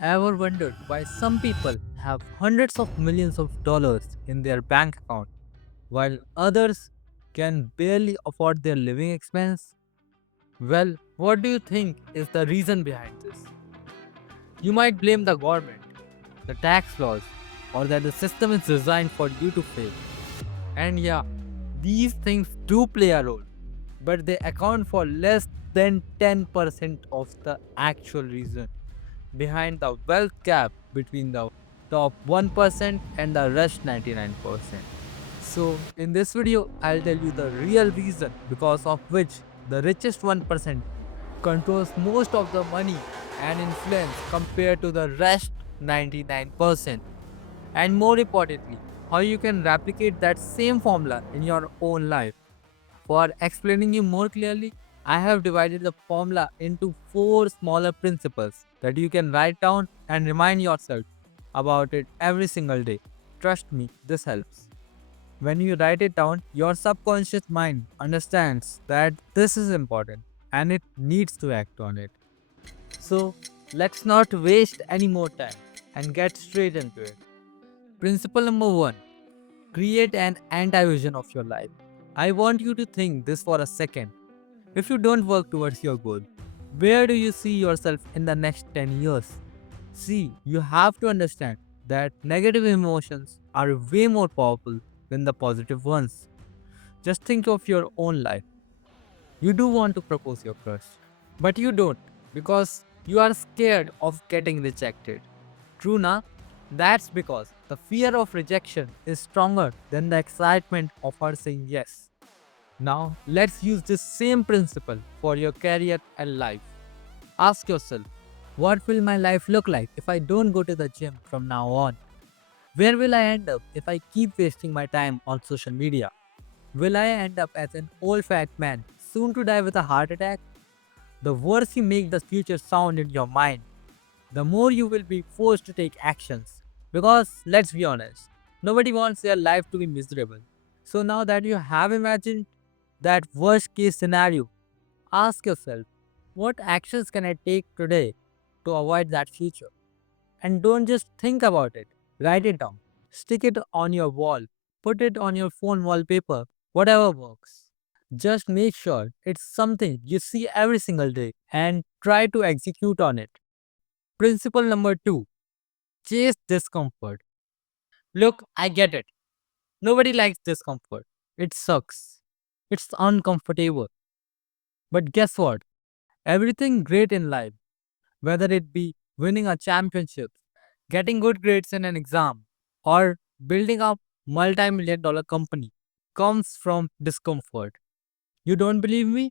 Ever wondered why some people have hundreds of millions of dollars in their bank account while others can barely afford their living expense? Well, what do you think is the reason behind this? You might blame the government, the tax laws, or that the system is designed for you to fail. And yeah, these things do play a role, but they account for less than 10% of the actual reason behind the wealth gap between the top 1% and the rest 99%. So, in this video, I'll tell you the real reason because of which the richest 1% controls most of the money and influence compared to the rest 99%. And more importantly, how you can replicate that same formula in your own life. For explaining you more clearly, I have divided the formula into four smaller principles that you can write down and remind yourself about it every single day. Trust me, this helps. When you write it down, your subconscious mind understands that this is important and it needs to act on it. So, let's not waste any more time and get straight into it. Principle number one, create an anti vision of your life. I want you to think this for a second. If you don't work towards your goal, where do you see yourself in the next 10 years? See, you have to understand that negative emotions are way more powerful than the positive ones. Just think of your own life. You do want to propose your crush, but you don't because you are scared of getting rejected. True na? That's because the fear of rejection is stronger than the excitement of her saying yes. Now, let's use this same principle for your career and life. Ask yourself, what will my life look like if I don't go to the gym from now on? Where will I end up if I keep wasting my time on social media? Will I end up as an old fat man, soon to die with a heart attack? The worse you make the future sound in your mind, the more you will be forced to take actions. Because let's be honest, nobody wants their life to be miserable. So now that you have imagined that worst case scenario, ask yourself, what actions can I take today to avoid that future? And don't just think about it, write it down. Stick it on your wall, put it on your phone wallpaper, whatever works. Just make sure it's something you see every single day and try to execute on it. Principle number two, chase discomfort. Look, I get it. Nobody likes discomfort. It sucks. It's uncomfortable. But guess what? Everything great in life, whether it be winning a championship, getting good grades in an exam, or building a multi-million dollar company, comes from discomfort. You don't believe me?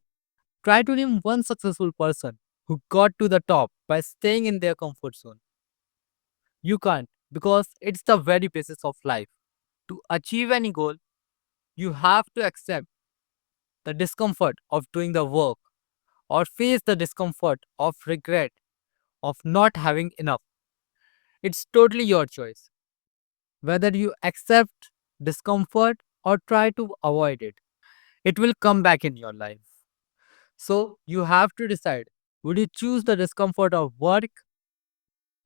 Try to name one successful person who got to the top by staying in their comfort zone. You can't because it's the very basis of life. To achieve any goal, you have to accept the discomfort of doing the work or face the discomfort of regret of not having enough. It's totally your choice whether you accept discomfort or try to avoid it. It will come back in your life. So you have to decide, would you choose the discomfort of work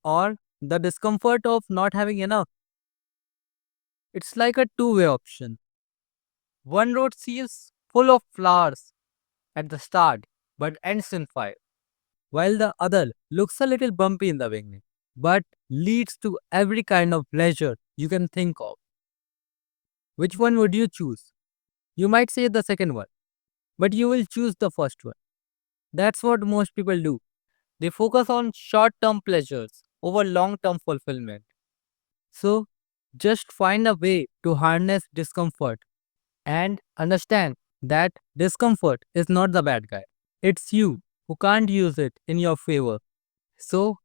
or the discomfort of not having enough? It's like a two-way option. One road seems full of flowers at the start but ends in fire, while the other looks a little bumpy in the beginning but leads to every kind of pleasure you can think of. Which one would you choose? You might say the second one, but you will choose the first one. That's what most people do. They focus on short term pleasures over long term fulfillment. So, just find a way to harness discomfort and understand that discomfort is not the bad guy. It's you who can't use it in your favor. So,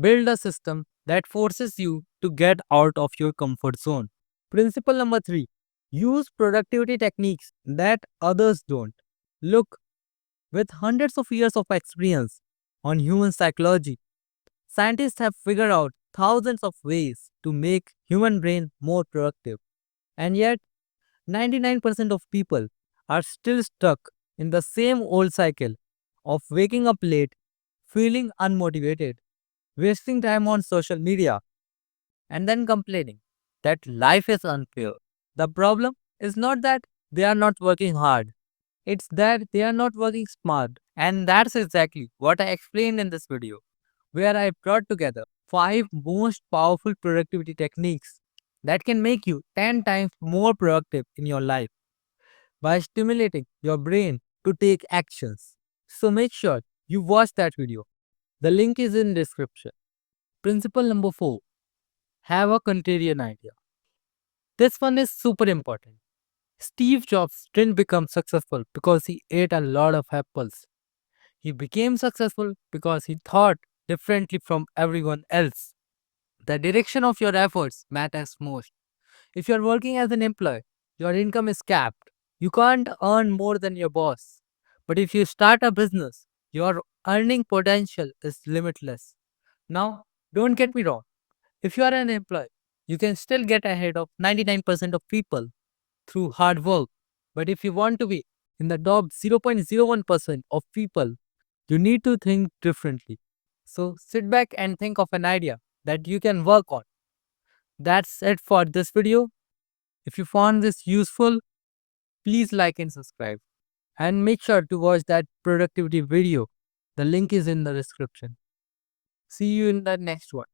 build a system that forces you to get out of your comfort zone. Principle number three, use productivity techniques that others don't. Look, with hundreds of years of experience on human psychology, scientists have figured out thousands of ways to make human brain more productive. And yet, 99% of people are still stuck in the same old cycle of waking up late, feeling unmotivated, wasting time on social media, and then complaining that life is unfair. The problem is not that they are not working hard, it's that they are not working smart. And that's exactly what I explained in this video, where I brought together 5 most powerful productivity techniques that can make you 10 times more productive in your life by stimulating your brain to take actions. So make sure you watch that video. The link is in description. Principle number 4. Have a contrarian idea. This one is super important. Steve Jobs didn't become successful because he ate a lot of apples. He became successful because he thought differently from everyone else. The direction of your efforts matters most. If you're working as an employee, your income is capped. You can't earn more than your boss. But if you start a business, your earning potential is limitless. Now, don't get me wrong. If you are an employee, you can still get ahead of 99% of people through hard work. But if you want to be in the top 0.01% of people, you need to think differently. So sit back and think of an idea that you can work on. That's it for this video. If you found this useful, please like and subscribe. And make sure to watch that productivity video. The link is in the description. See you in the next one.